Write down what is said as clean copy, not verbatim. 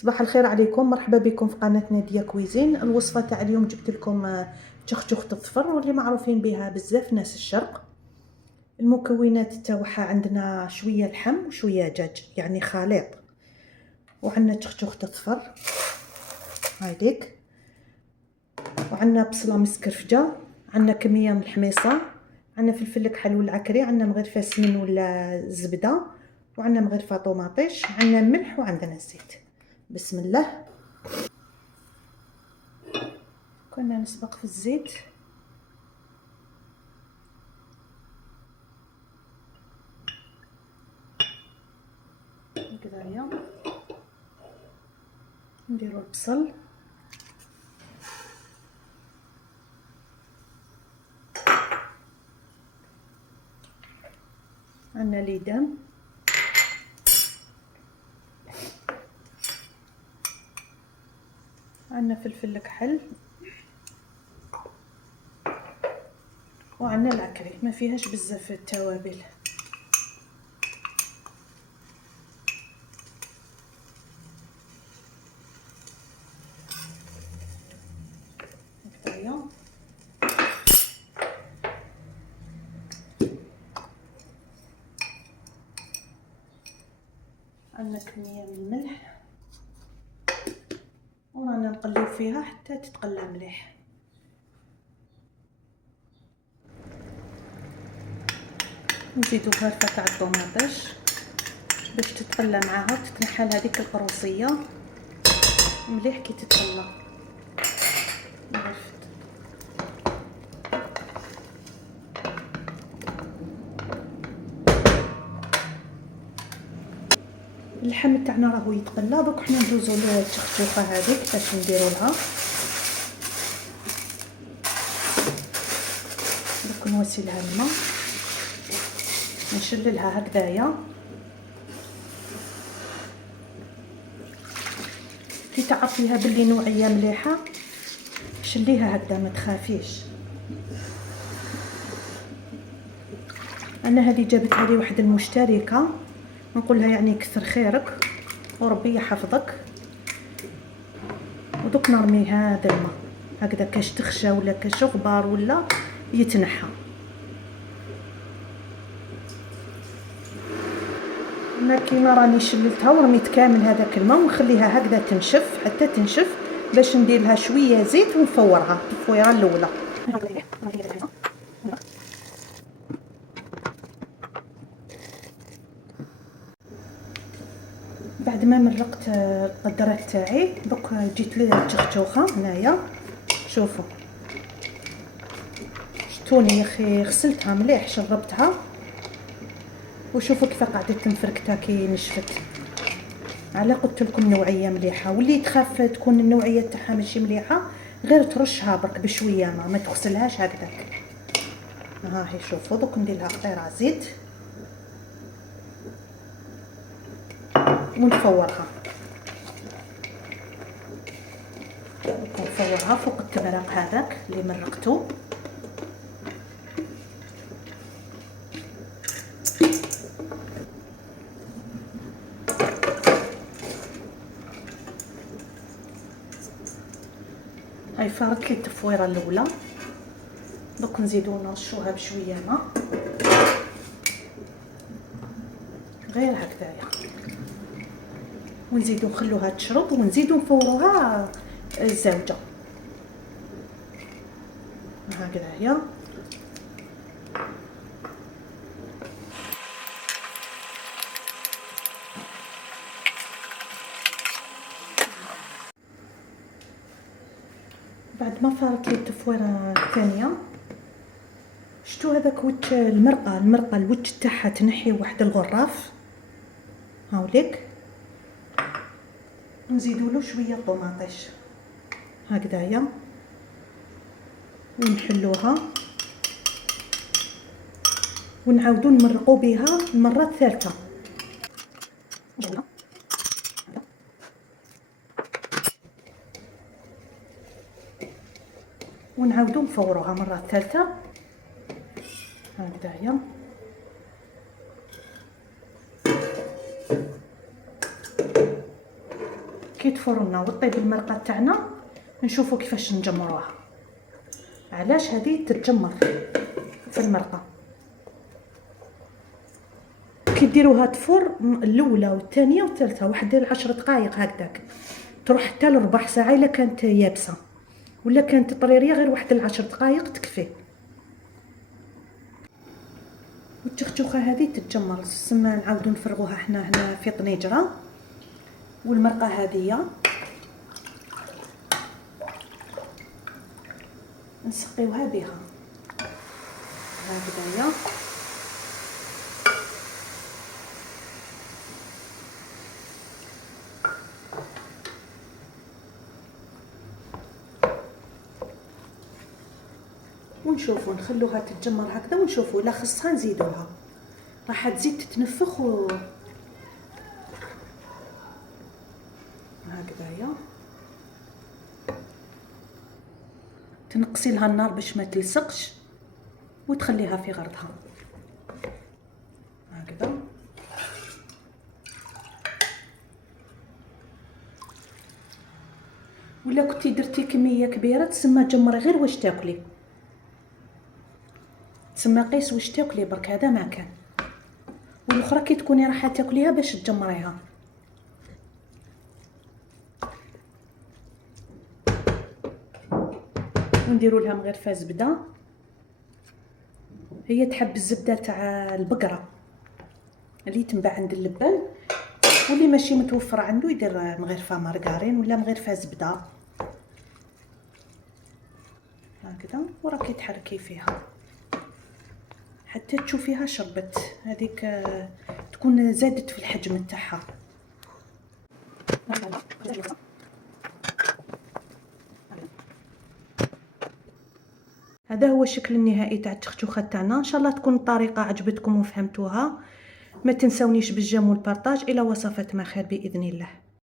صباح الخير عليكم، مرحبا بكم في قناه ناديه كويزين. الوصفه تاع اليوم جبت لكم تشختوخة الظفر واللي معروفين بها بزاف ناس الشرق. المكونات تاعها عندنا شويه لحم وشويه دجاج، يعني خليط، وعندنا تشختوخة الظفر هايديك، وعندنا بصله مسكرفجه، عندنا كميه من الحميصه، عندنا فلفل كحل والعكري، عندنا مغرفه سمن ولا زبده، وعندنا مغرفه طوماطيش، عندنا ملح وعندنا زيت. بسم الله. كنا نسبق في الزيت هكذايا، نديرو البصل، عندنا ليدان، عندنا فلفل كحل، وعندنا العكري، ما فيهاش بزاف التوابل. هكذايا عندنا كميه من الملح، ورانا نقليو فيها حتى تتقلى مليح. نزيدو غرفه تاع الطوماطيش باش تتقلى معاها وتتنحى هذيك القروصيه مليح كي تتقلى. اللحم تاعنا راهو يتقلى، دوك حنا ندوزو للتخشوخه هذيك باش نديرو لها. دوك نواسي لها الماء، نشللها هكذايا. كي تعرفيها باللي نوعيه مليحه شليها هكذا، ما تخافيش. انا هذه جابتها لي واحد المشتركه، نقولها يعني كثر خيرك وربي يحفظك. ودوك نرمي هذا الماء هكذا كاش تخشى ولا كاش غبار ولا يتنحى. انا كيما راني شللتها ورميت كامل هذاك الماء، ونخليها هكذا تنشف حتى تنشف باش ندير لها شويه زيت ونفورها التفويره الاولى. بعد ما مرقت القدره تاعي دوك جيت للتشختوخه هنايا. شوفوا شتوني يا اخي، غسلتها مليح شربتها، وشوفوا كيف قاعده تنفركتا كي نشفت. على قلت لكم نوعيه مليحه، واللي تخاف تكون النوعيه تاعها ماشي مليحه غير ترشها برك بشويه ما تغسلهاش هكذاك. ها هي شوفوا دوك ندير لها قطيره زيت ونفورها. نفورها فوق التمرق هذاك اللي مرقته. هاي فارت لي التفويره الاولى، دوك نزيدو نرشوها بشويه ماء غير هكذايا، ونزيدو نخلوها تشرب، ونزيدو نفوروها الزوجه هكذايا. بعد ما فارت لي التفويره الثانيه، شتو هذاك وجه المرقه الوجه تاعها تنحي واحد الغراف هاوليك، نزيدو له شويه طوماطيش هكذايا ونحلوها، ونعاودو نمرقو بها المره الثالثه. ونعاودو نفوروها مره ثالثه هكذايا. كي تفرنا وطيب المرقه تاعنا نشوفوا كيفاش نجمروها. علاش هذه تتجمر في المرقه كي ديروها تفر الاولى والثانيه والثالثه واحد 10 دقائق هكذاك، تروح حتى لربع ساعه الا كانت يابسه، ولا كانت طريريه غير واحد 10 دقائق تكفي. والتختوخه هذه تتجمر تسمى نعاودو نفرغوها حنا هنا في طنيجره. والمرقه هذه نسقيوها بها هكذايا. ونشوفوا نخلوها تتجمر هكذا ونشوفوا لا خصها نزيدوها، راح تزيد تتنفخ هكذايا. تنقصي لها النار باش ما تلصقش وتخليها في غرضها هكذا. ولا كنتي درتي كميه كبيره تسمى جمري غير واش تاكلي، تسمى قيس واش تاكلي برك، هذا ما كان. والاخرى كي تكوني راح تاكليها باش تجمريها. ونديروا لها مغرفه زبده، هي تحب الزبده تاع البقره اللي تنباع عند اللبان، واللي ماشي متوفر عنده يدير مغرفه مارغرين ولا مغرفه زبده هكذا. وراكي تحركي فيها حتى تشوفيها شربت، هذيك تكون زادت في الحجم تاعها. هذا هو الشكل النهائي تاع التختوخه تاعنا. ان شاء الله تكون الطريقه عجبتكم وفهمتوها. ما تنسونيش بالجيم والبارطاج. الى وصفات ما خير باذن الله.